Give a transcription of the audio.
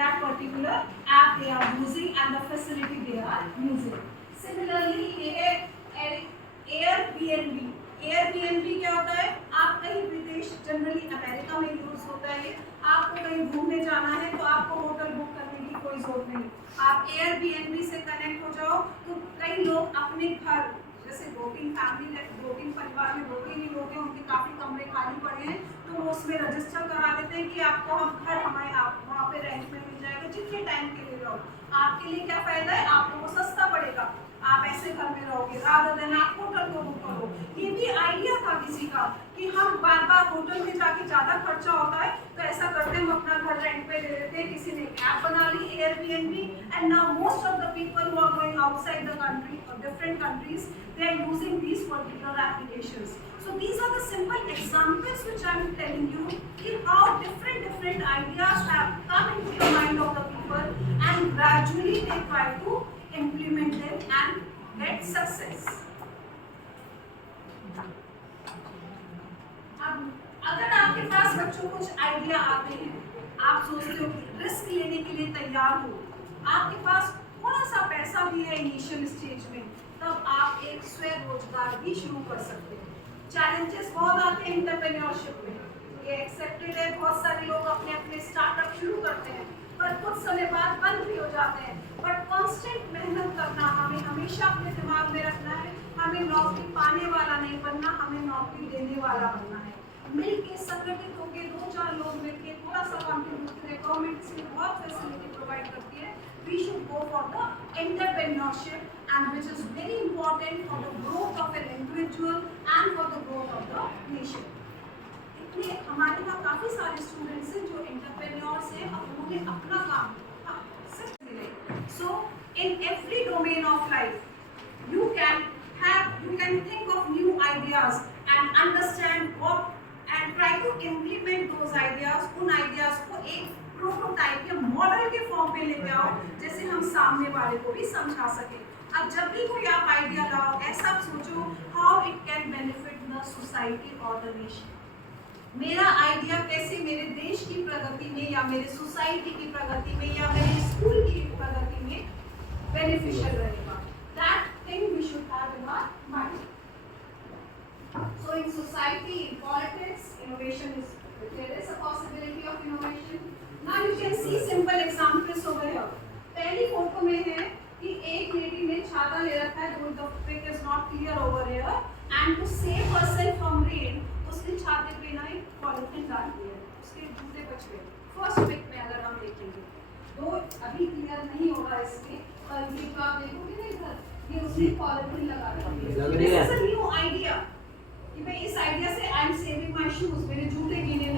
that particular app they are using and the facility they are using. Similarly, Airbnb. Airbnb क्या होता है? आप कहीं विदेश, जनरली अमेरिका में यूज होता है, आपको कहीं घूमने जाना है तो आपको होटल बुक करने की कोई जरूरत नहीं, आप Airbnb से कनेक्ट हो जाओ तो कई लोग अपने घर, जैसे 2-3 फैमिली, 2-3 परिवार में 2-3 ही लोग हैं, उनके काफ़ी कमरे खाली पड़े हैं, तो वो उसमें रजिस्टर करा देते हैं कि आपको हम घर हमारे आप वहाँ पे रेंट में मिल जाएगा जितने टाइम के लिए रहो। आपके लिए क्या फ़ायदा है? आपको वो सस्ता पड़ेगा, आप ऐसे घर में रहोगे रादर देन आप होटल को बुक करो। ये भी आइडिया था किसी का कि हम बार बार होटल में जाके ज़्यादा खर्चा होता है, तो ऐसा करते हैं हम अपना घर रेंट पे दे देते हैं। किसी ने ऐप बना ली Airbnb, and now most of the people who are going outside the country or different countries, they are using these particular applications. So these are the simple examples which I am telling you in how different ideas have come into the mind of the people and gradually they try to implement them and get success. अब अगर आपके पास बच्चों कुछ idea आते हैं, आप सोचते हो कि रिस्क लेने के लिए तैयार हो, आपके पास थोड़ा सा पैसा भी है इनिशियल स्टेज में, तब आप एक स्वरोजगार भी शुरू कर सकते हैं। चैलेंजेस बहुत आते हैं एंटरप्रेन्योरशिप में, ये एक्सेप्टेड है, बहुत सारे लोग अपने अपने स्टार्टअप शुरू करते हैं पर कुछ समय बाद बंद भी हो जाते हैं, बट कांस्टेंट मेहनत करना, हमें हमेशा अपने दिमाग में रखना है, हमें नौकरी पाने वाला नहीं बनना, हमें नौकरी देने वाला बनना है। मिलके संगठित होकर 2-4 लोग मिलके थोड़ा सा कंट्रीब्यूट करें, गवर्नमेंट इसमें बहुत फैसिलिटी प्रोवाइड करती है। We should go for the entrepreneurship and which is very important for the growth of an individual and for the growth of the nation. इतने हमारे यहाँ काफ़ी सारे स्टूडेंट्स हैं जो एंटरप्रेन्योर्स हैं, अब उन्होंने अपना काम सिर्फ मिले। So in every domain of life you can think of new ideas and understand what and try to implement those ideas, उन ideas को एक प्रोटोटाइप या मॉडल के फॉर्म में लेके आओ, जैसे हम सामने वाले को भी समझा सके। अब जब भी कोई आप आइडिया लाओ, ऐसा सोचो how it can benefit the society और द नेशन। मेरा आइडिया कैसे मेरे देश की प्रगति में या मेरे सोसाइटी की प्रगति में या मेरे स्कूल की प्रगति में बेनिफिशियल रहेगा। That thing we should have in our mind. So in society, in politics, innovation is, there is a possibility of innovation. Now you can see simple examples over here. पहली photo में है कि एक lady ने छाता ले रखा है, though the pic is not clear over here, and to save herself from rain, उसने छाते पे ना एक पॉलिथीन डाल दिया, उसके जूते बच गए। फर्स्ट पिक में अगर हम देखेंगे, तो अभी क्लियर नहीं होगा इसमें, पर ये जो आप देखोगे ना इधर, ये उसने पॉलिथीन लगा रखी है। This is a new idea कि मैं इस आइडिया से I am saving my shoes, मेरे जूते गीले